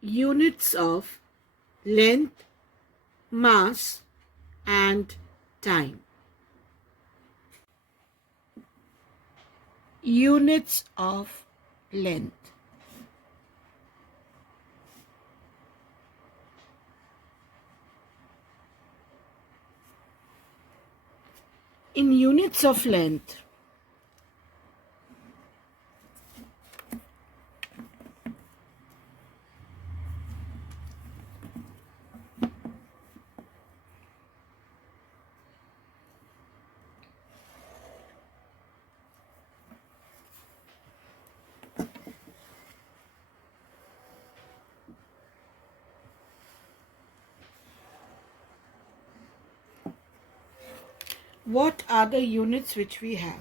units of length, mass, and time. Units of length. In units of length, what are the units which we have?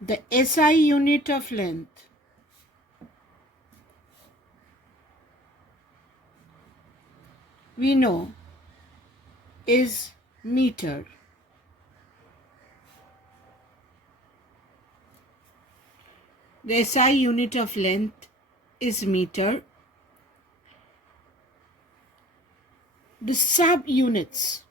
The SI unit of length, we know, is meter. The SI unit of length is meter. The subunits,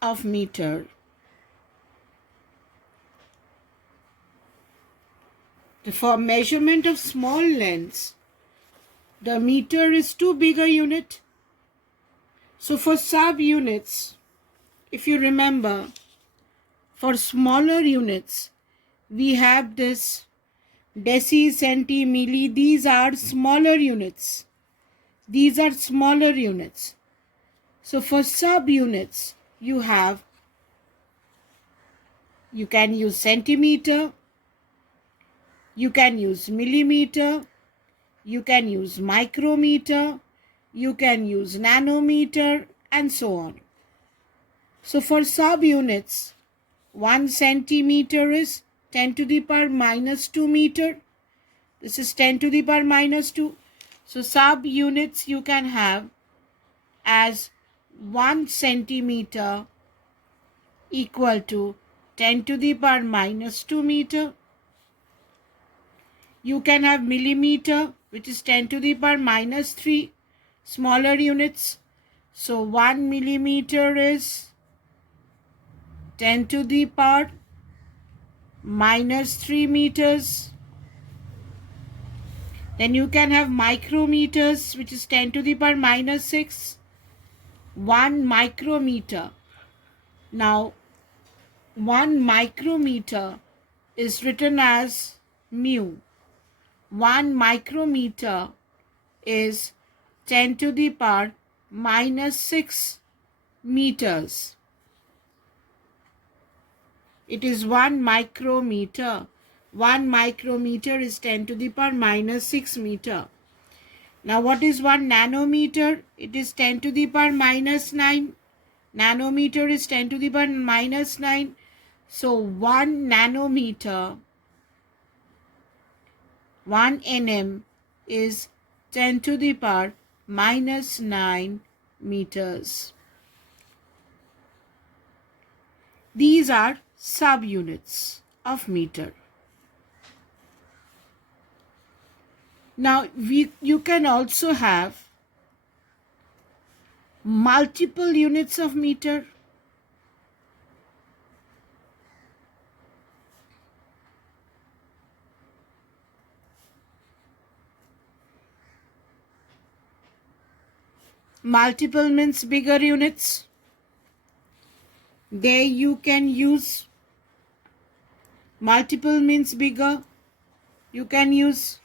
of meter, for measurement of small lengths, the meter is too big a unit. So for subunits, if you remember, for smaller units, we have this deci, centi, milli. These are smaller units. These are smaller units. So for subunits, you can use centimeter, you can use millimeter, you can use micrometer, you can use nanometer, and so on. So for subunits, 1 centimeter is 10 to the power minus 2 meter. This is 10 to the power minus 2. So subunits you can have as 1 centimeter equal to 10 to the power minus 2 meter. You can have millimeter, which is 10 to the power minus 3, smaller units. So 1 millimeter is 10 to the power minus 3 meters. Then you can have micrometers, which is 10 to the power minus 6. 1 micrometer. Now, 1 micrometer is written as mu. 1 micrometer is 10 to the power minus 6 meters. It is 1 micrometer. 1 micrometer is 10 to the power minus 6 meter. Now what is 1 nanometer? It is 10 to the power minus 9. Nanometer is 10 to the power minus 9. So 1 nanometer, 1 nm is 10 to the power minus 9 meters. These are subunits of meter. Now you can also have multiple units of meter. Multiple means bigger units. There you can use multiple means bigger. You can use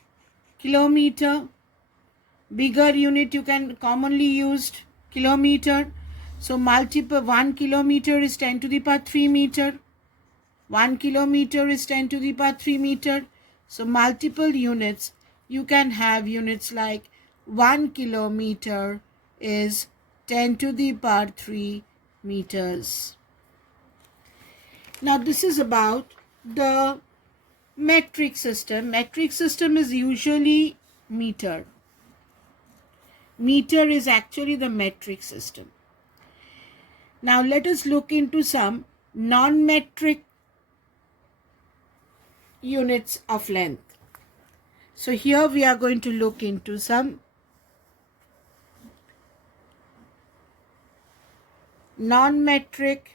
kilometer. Bigger unit you can commonly used kilometer. So multiple, 1 kilometer is 10 to the power 3 meter. 1 kilometer is 10 to the power 3 meter. So multiple units, you can have units like 1 kilometer is 10 to the power 3 meters. Now this is about the Metric system. Metric system is usually meter. Meter is actually the metric system. Now let us look into some non-metric units of length. So here we are going to look into some non-metric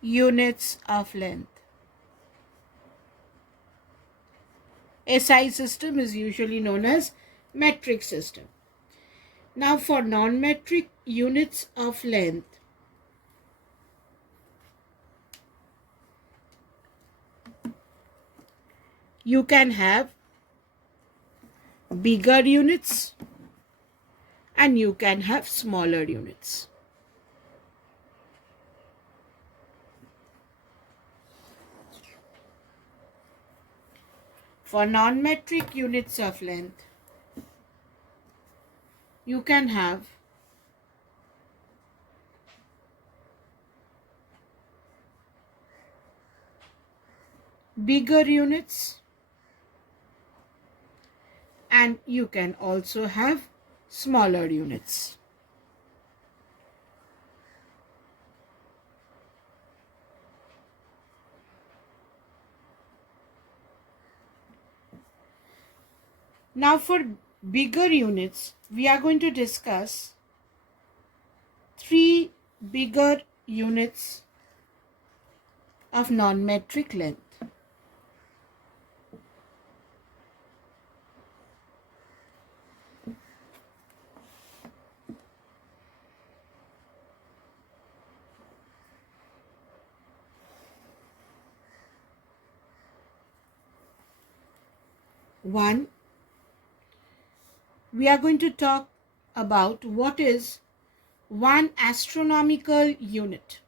units of length. SI system is usually known as metric system. Now for non-metric units of length, you can have bigger units and you can have smaller units. For non-metric units of length, you can have bigger units and you can also have smaller units. Now for bigger units, we are going to discuss 3 bigger units of non-metric length. One, we are going to talk about what is 1 astronomical unit.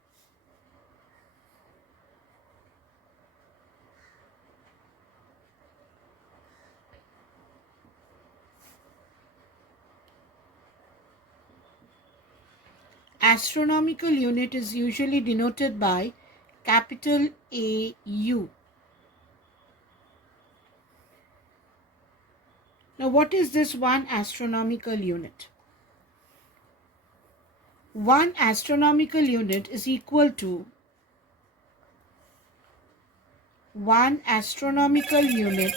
Astronomical unit is usually denoted by capital AU. Now what is this 1 astronomical unit? 1 astronomical unit is equal to 1 astronomical unit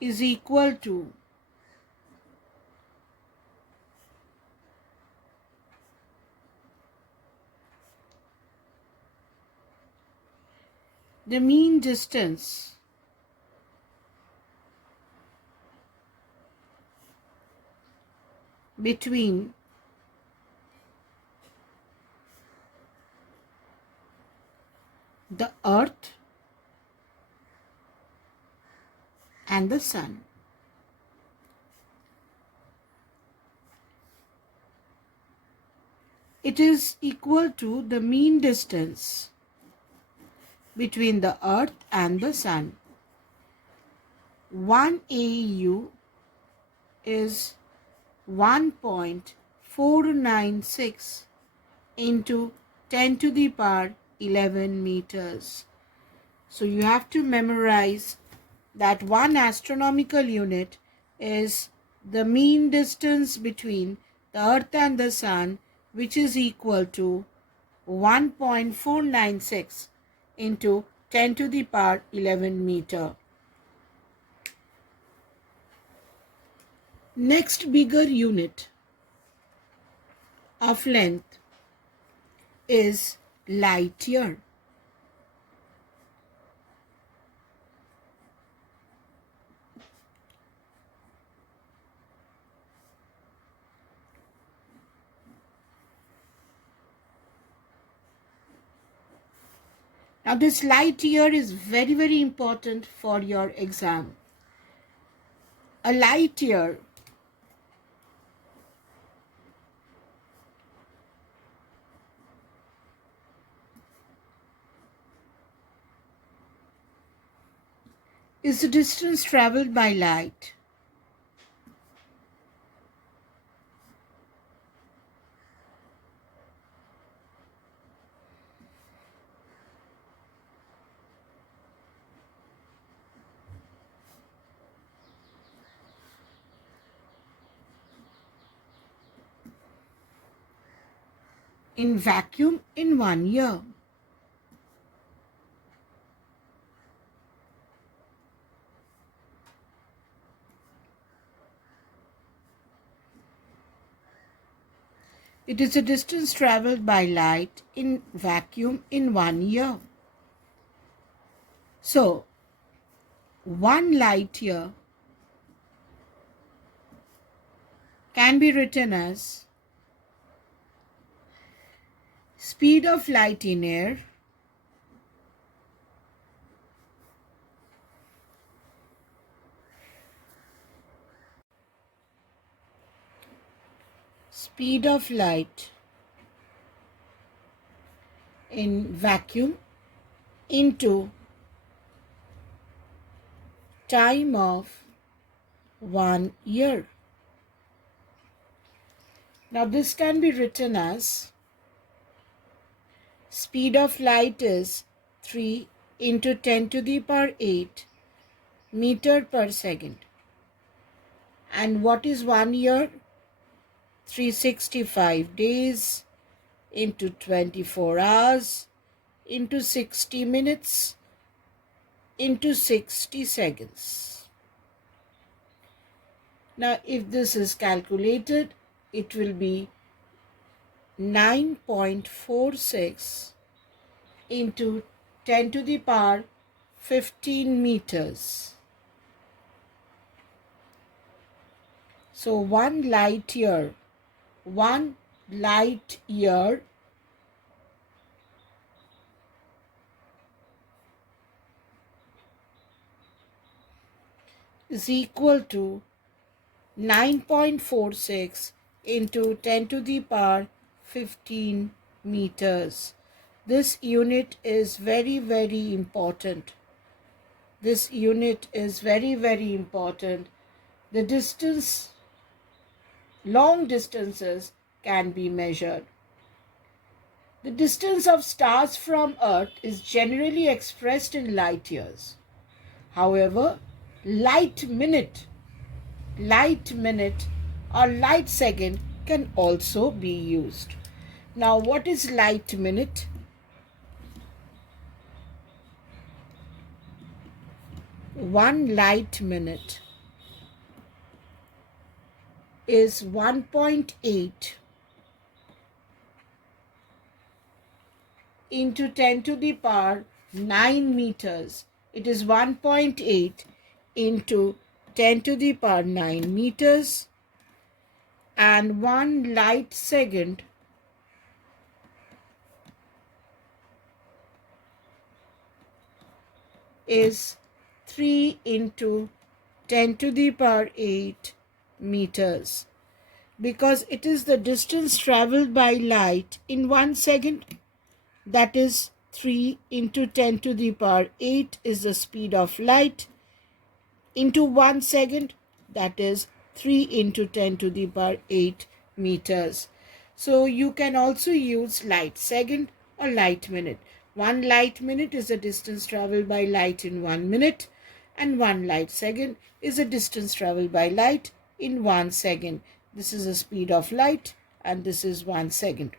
is equal to the mean distance between the Earth and the Sun. It is equal to the mean distance between the Earth and the Sun. 1 AU is 1.496 into 10 to the power 11 meters. So you have to memorize that 1 astronomical unit is the mean distance between the Earth and the Sun, which is equal to 1.496 into 10 to the power 11 meter. Next bigger unit of length is light year. Now this light year is very, very important for your exam. A light year is the distance traveled by light. In vacuum in 1 year. It is the distance traveled by light in vacuum in 1 year. So, 1 light year can be written as speed of light in air speed of light in vacuum into time of 1 year. Now this can be written as speed of light is 3 into 10 to the power 8 meter per second. And what is 1 year? 365 days into 24 hours into 60 minutes into 60 seconds. Now if this is calculated, it will be 9.46 into 10 to the power 15 meters. So 1 light year is equal to 9.46 into 10 to the power 15 meters. This unit is very, very important. This unit is very, very important. The distance, long distances can be measured. The distance of stars from Earth is generally expressed in light years. However, light minute or light second can also be used. Now, what is light minute? One light minute is 1.8 into 10 to the power 9 meters. It is 1.8 into 10 to the power 9 meters, and 1 light second is 3 into 10 to the power 8 meters, because it is the distance traveled by light in 1 second. That is 3 into 10 to the power 8 is the speed of light into 1 second. That is 3 into 10 to the power 8 meters. So you can also use light second or light minute. 1 light minute is the distance traveled by light in 1 minute, and 1 light second is the distance traveled by light in 1 second. This is the speed of light and this is 1 second.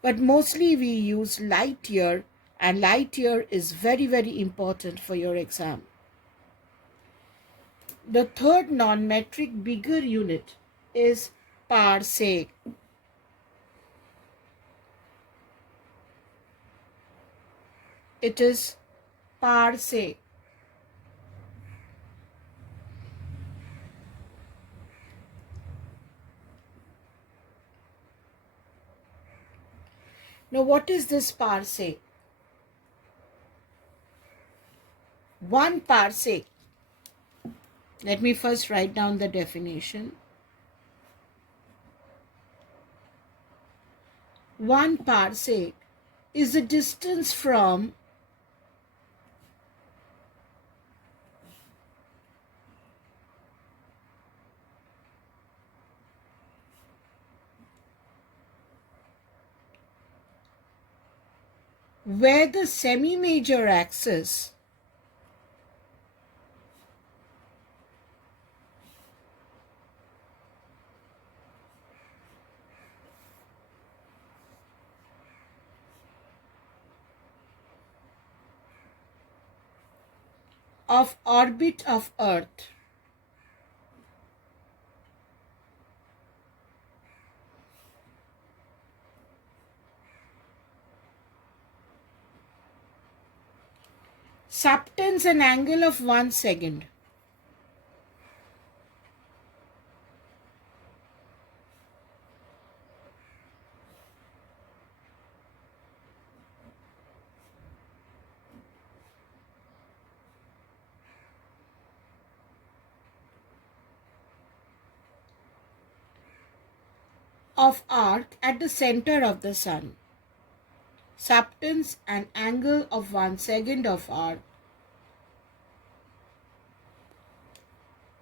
But mostly we use light year, and light year is very, very important for your exam. The third non-metric bigger unit is Parsec. It is Parsec. Now, what is this parsec? 1 parsec. Let me first write down the definition. 1 parsec is the distance from where the semi-major axis of orbit of Earth subtends an angle of 1 second. Of arc at the center of the sun. Subtends an angle of 1 second of arc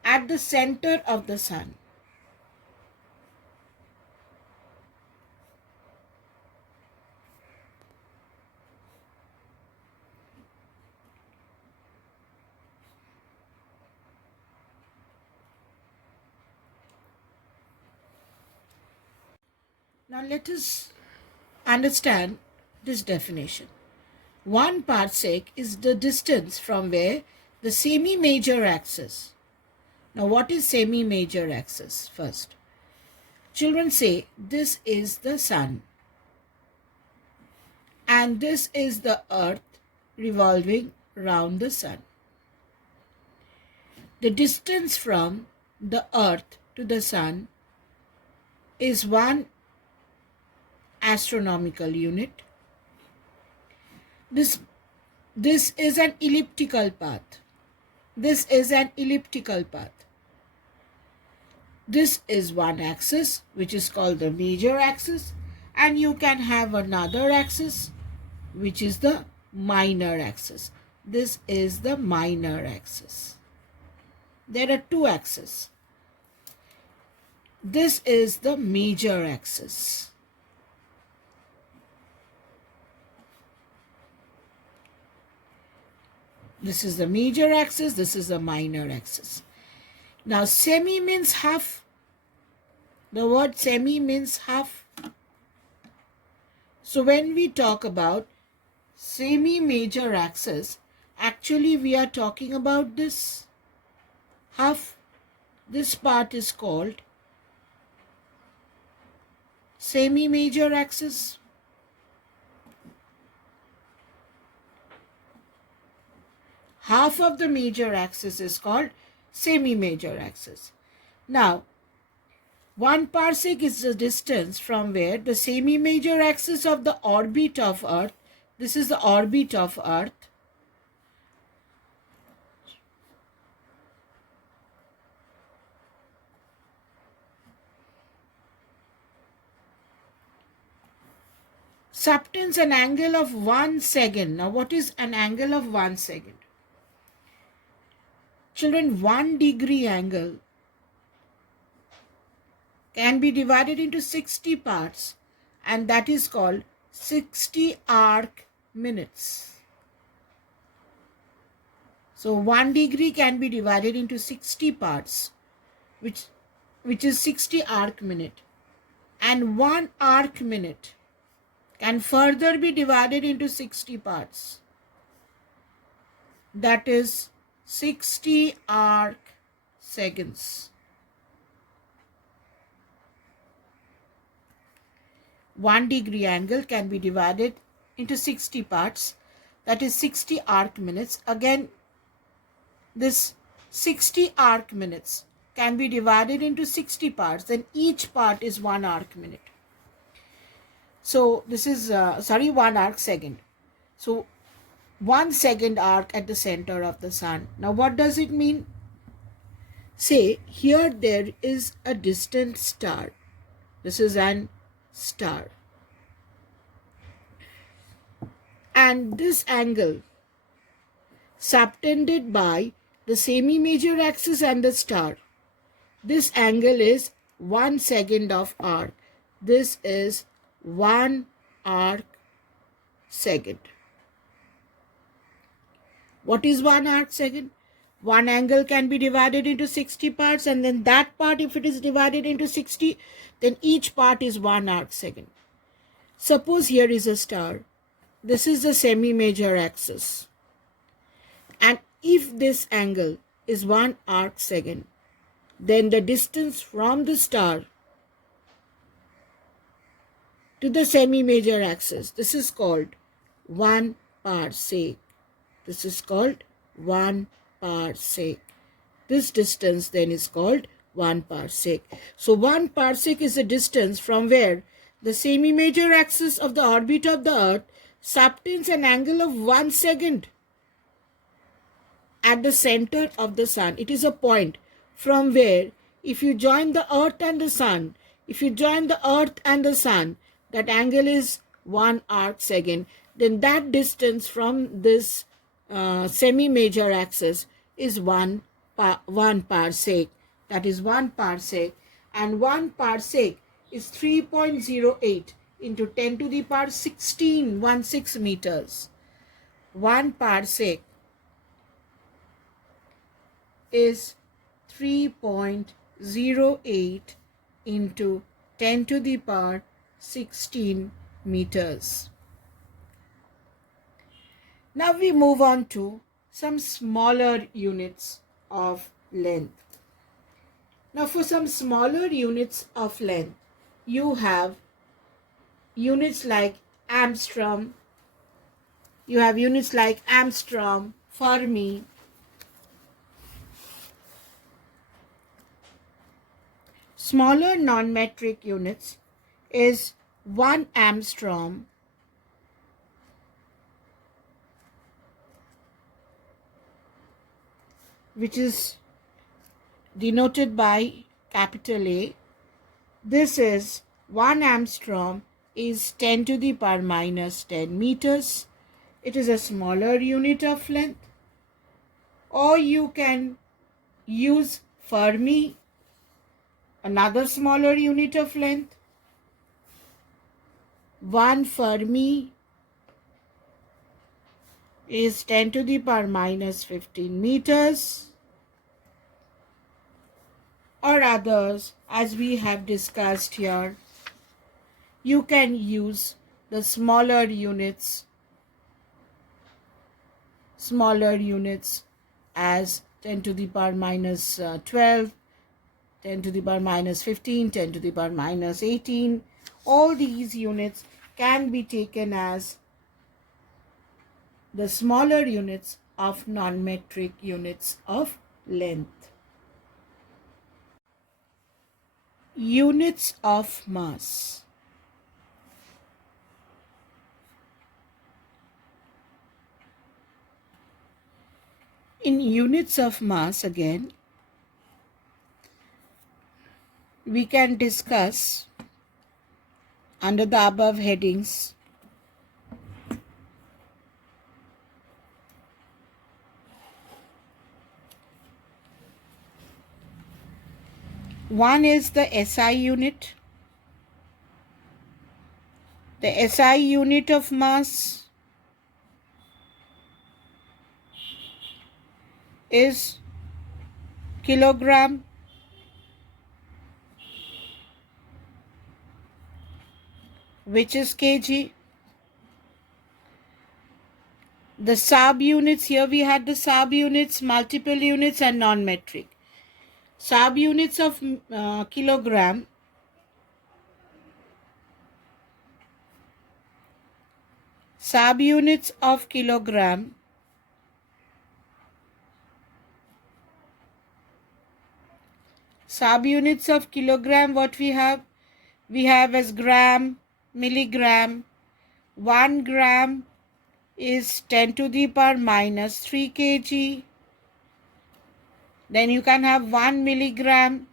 at the center of the sun. Now let us understand this definition. 1 parsec is the distance from where the semi-major axis. Now what is semi-major axis first? Children say this is the sun and this is the earth revolving round the sun. The distance from the earth to the sun is 1 astronomical unit. This is an elliptical path. This is an elliptical path. This is one axis, which is called the major axis, and you can have another axis, which is the minor axis. This is the minor axis. There are 2 axes. This is the major axis. This is the major axis, this is the minor axis. Now, semi means half. The word semi means half. So, when we talk about semi-major axis, actually we are talking about this half. This part is called semi-major axis. Half of the major axis is called semi-major axis. Now, 1 parsec is the distance from where the semi-major axis of the orbit of Earth, this is the orbit of Earth, subtends an angle of 1 second. Now, what is an angle of 1 second? Children, 1 degree angle can be divided into 60 parts, and that is called 60 arc minutes. So 1 degree can be divided into 60 parts, which is 60 arc minute, and 1 arc minute can further be divided into 60 parts. That is 60 arc seconds. 1 degree angle can be divided into 60 parts, that is 60 arc minutes. Again, this 60 arc minutes can be divided into 60 parts, then each part is 1 arc minute. So this is 1 arc second. So 1 second arc at the center of the sun. Now what does it mean? Say here there is a distant star. This is an star. And this angle subtended by the semi-major axis and the star. This angle is 1 second of arc. This is 1 arc second. What is 1 arc second? One angle can be divided into 60 parts, and then that part, if it is divided into 60, then each part is 1 arc second. Suppose here is a star. This is the semi-major axis. And if this angle is 1 arc second, then the distance from the star to the semi-major axis, this is called 1 parsec. This is called 1 parsec. This distance then is called 1 parsec. So 1 parsec is the distance from where the semi-major axis of the orbit of the Earth subtends an angle of 1 second at the center of the Sun. It is a point from where, if you join the Earth and the Sun, that angle is 1 arc second. Then that distance from this semi-major axis is 1 parsec. That is 1 parsec. And 1 parsec is 3.08 into 10 to the power 16 meters. 1 parsec is 3.08 into 10 to the power 16 meters. Now we move on to some smaller units of length. Now for some smaller units of length, you have units like Armstrong, Fermi. Smaller non-metric units is 1 Armstrong, which is denoted by capital A. This is 1 Armstrong is 10 to the power minus 10 meters. It is a smaller unit of length. Or you can use Fermi, another smaller unit of length. 1 Fermi is 10 to the power minus 15 meters. Or others, as we have discussed here, you can use the smaller units as 10 to the power minus 12, 10 to the power minus 15, 10 to the power minus 18. All these units can be taken as the smaller units of non-metric units of length. Units of mass. In units of mass, again, we can discuss under the above headings. One is the SI unit. The SI unit of mass is kilogram. Which is kg. The subunits, here we had the subunits, multiple units and non-metric. Subunits of kilogram. Subunits of kilogram what we have? We have as gram, milligram. 1 gram is 10 to the power minus 3 kg. Then you can have 1 milligram,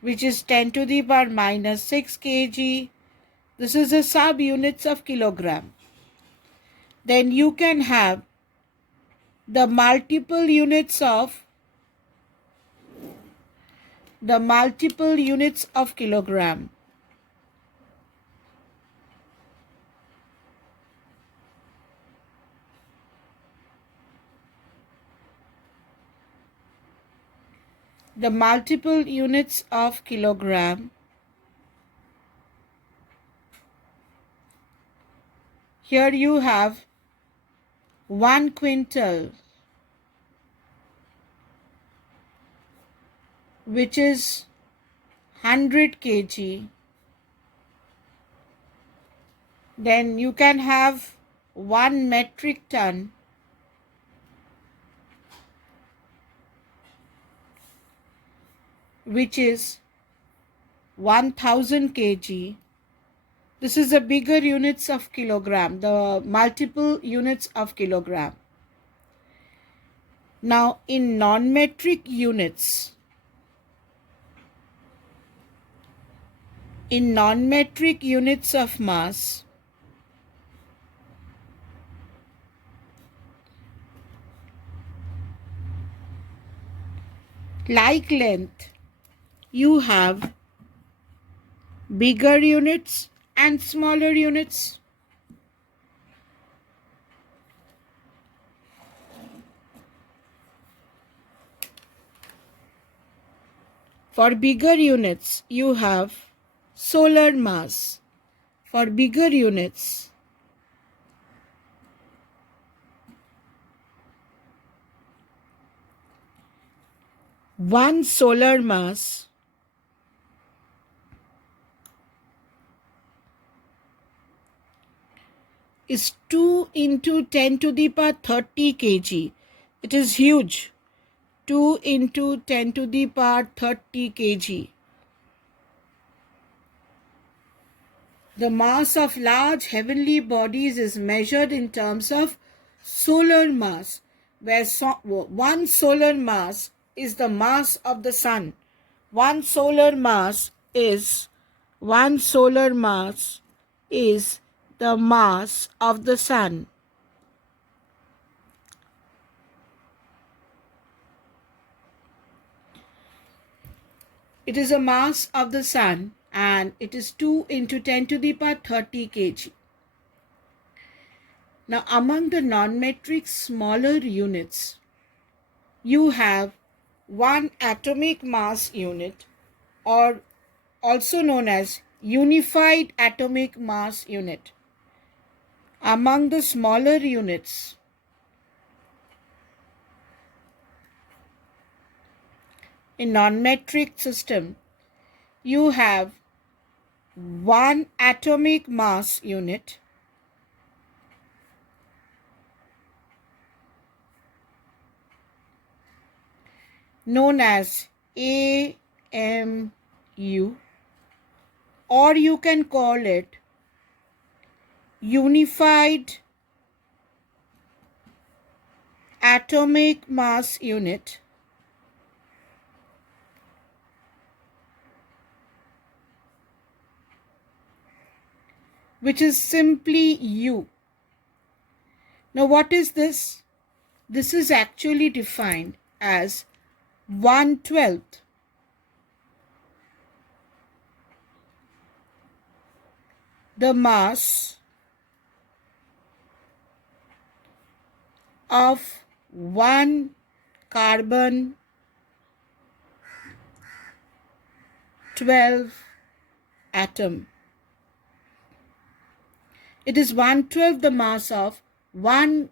which is 10 to the power minus 6 kg. This is the subunits of kilogram. Then you can have the multiple units of kilogram. the multiple units of kilogram. Here you have 1 quintal, which is 100 kg. Then you can have 1 metric ton, which is 1000 kg. This is the bigger units of kilogram, the multiple units of kilogram. Now in non-metric units, of mass, like length, you have bigger units and smaller units. For bigger units, you have solar mass. For bigger units, one solar mass is 2 into 10 to the power 30 kg. It is huge. 2 into 10 to the power 30 kg. The mass of large heavenly bodies is measured in terms of solar mass, where one solar mass is the mass of the sun. One solar mass is the mass of the sun. It is a mass of the sun and it is 2 into 10 to the power 30 kg. Now among the non-metric smaller units, you have 1 atomic mass unit, or also known as unified atomic mass unit. Among the smaller units, in non-metric system, you have 1 atomic mass unit, known as AMU, or you can call it unified atomic mass unit, which is simply U. Now what is this? This is actually defined as 1/12 the mass of 1 carbon 12 atom. It is 1/12 the mass of 1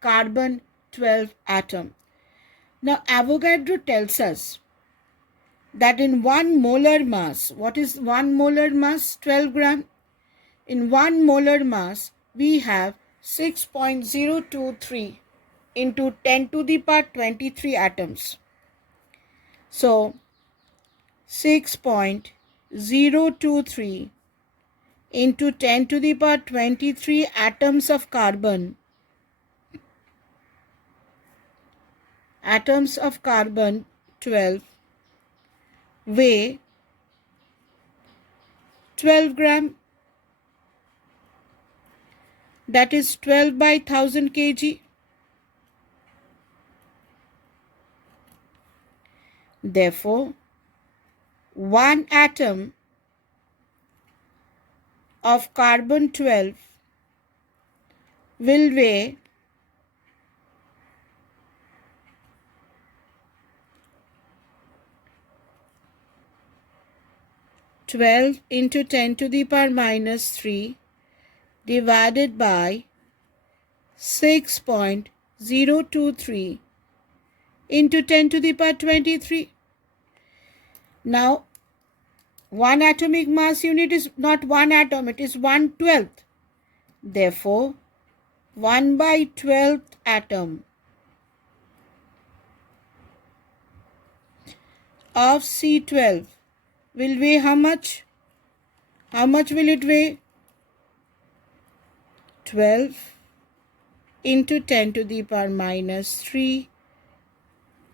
carbon 12 atom. Now Avogadro tells us that in 1 molar mass, what is 1 molar mass? 12 gram. In 1 molar mass, we have 6.023 into 10 to the power 23 atoms. So 6.023 into 10 to the power 23 atoms of carbon. Atoms of carbon 12 weigh 12 gram. That is 12 by 1000 kg. Therefore, 1 atom of carbon 12 will weigh 12 into 10 to the power minus 3 divided by 6.023 into 10 to the power 23. Now, one atomic mass unit is not one atom, it is 1/12. Therefore, 1/12th atom of C12 will weigh how much? How much will it weigh? 12 into 10 to the power minus 3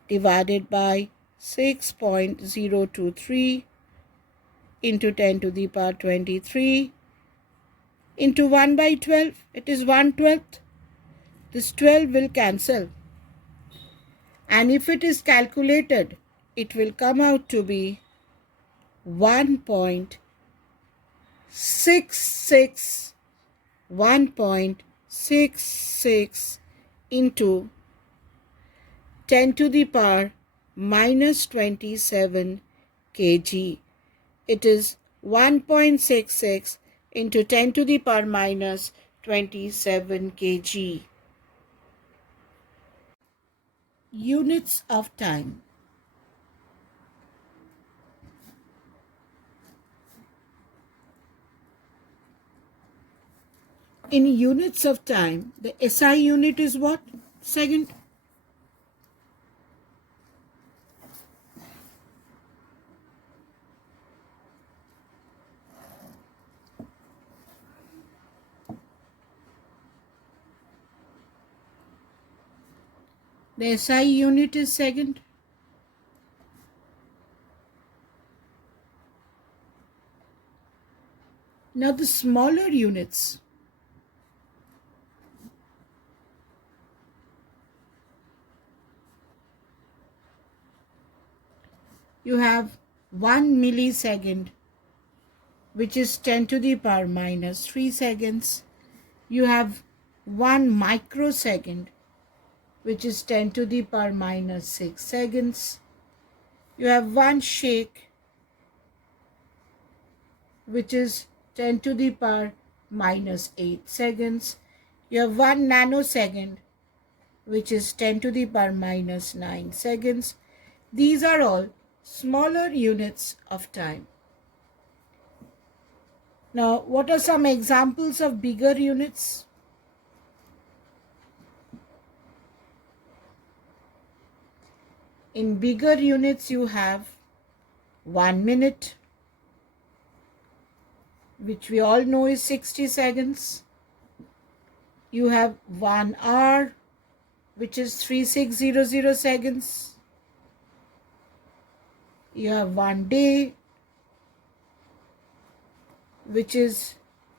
divided by 6.023 into 10 to the power 23 into 1/12. It is 1/12. This 12 will cancel. And if it is calculated, it will come out to be 1.66 into 10 to the power minus 27 kg. It is 1.66 into 10 to the power minus 27 kg. Units of time. In units of time, the SI unit is what? Second. The SI unit is second. Now the smaller units. You have 1 millisecond, which is 10 to the power minus 3 seconds. You have 1 microsecond, which is 10 to the power minus 6 seconds. You have 1 shake, which is 10 to the power minus 8 seconds. You have 1 nanosecond, which is 10 to the power minus 9 seconds. These are all smaller units of time. Now, what are some examples of bigger units? In bigger units, you have 1 minute, which we all know is 60 seconds. You have 1 hour, which is 3600 seconds. You have 1 day, which is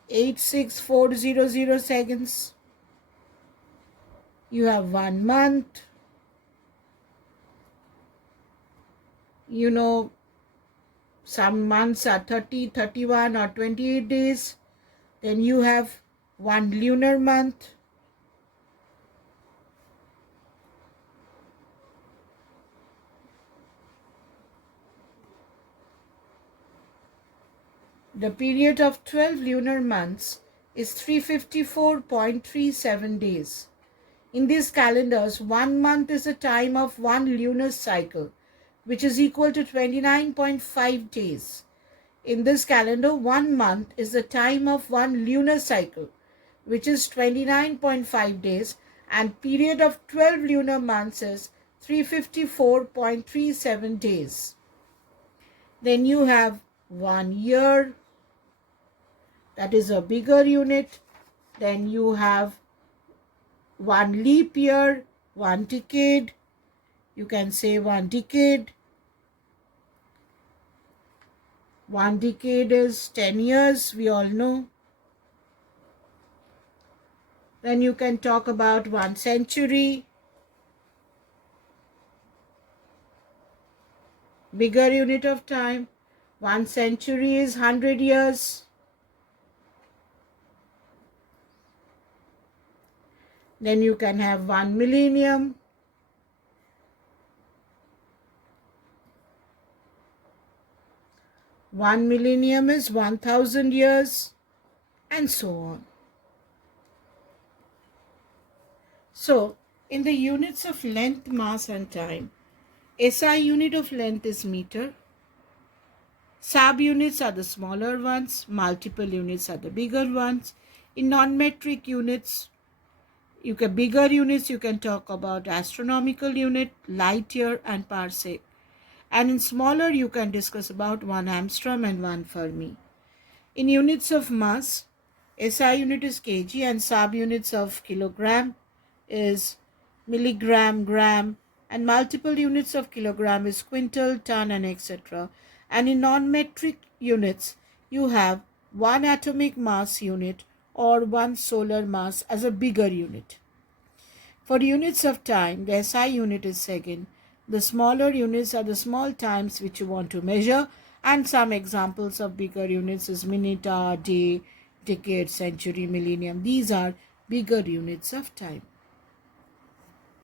86400 seconds. You have 1 month. You know, some months are 30, 31 or 28 days. Then you have 1 lunar month. The period of 12 lunar months is 354.37 days. In these calendars, 1 month is the time of 1 lunar cycle, which is equal to 29.5 days. In this calendar, 1 month is the time of 1 lunar cycle, which is 29.5 days, and period of 12 lunar months is 354.37 days. Then you have 1 year, that is a bigger unit. Then you have 1 leap year, 1 decade. You can say 1 decade. 1 decade is 10 years, we all know. Then you can talk about 1 century. Bigger unit of time. 1 century is 100 years. Then you can have 1 millennium. 1 millennium is 1000 years, and so on. So, in the units of length, mass and time, SI unit of length is meter. Subunits are the smaller ones, multiple units are the bigger ones. In non-metric units, bigger units you can talk about astronomical unit, light year and parsec. And in smaller you can discuss about 1 Armstrong and 1 Fermi. In units of mass, SI unit is kg and subunits of kilogram is milligram, gram, and multiple units of kilogram is quintal, ton, and etc. And in non-metric units, you have 1 atomic mass unit or 1 solar mass as a bigger unit. For units of time, the SI unit is second. The smaller units are the small times which you want to measure, and some examples of bigger units is minute, hour, day, decade, century, millennium. These are bigger units of time.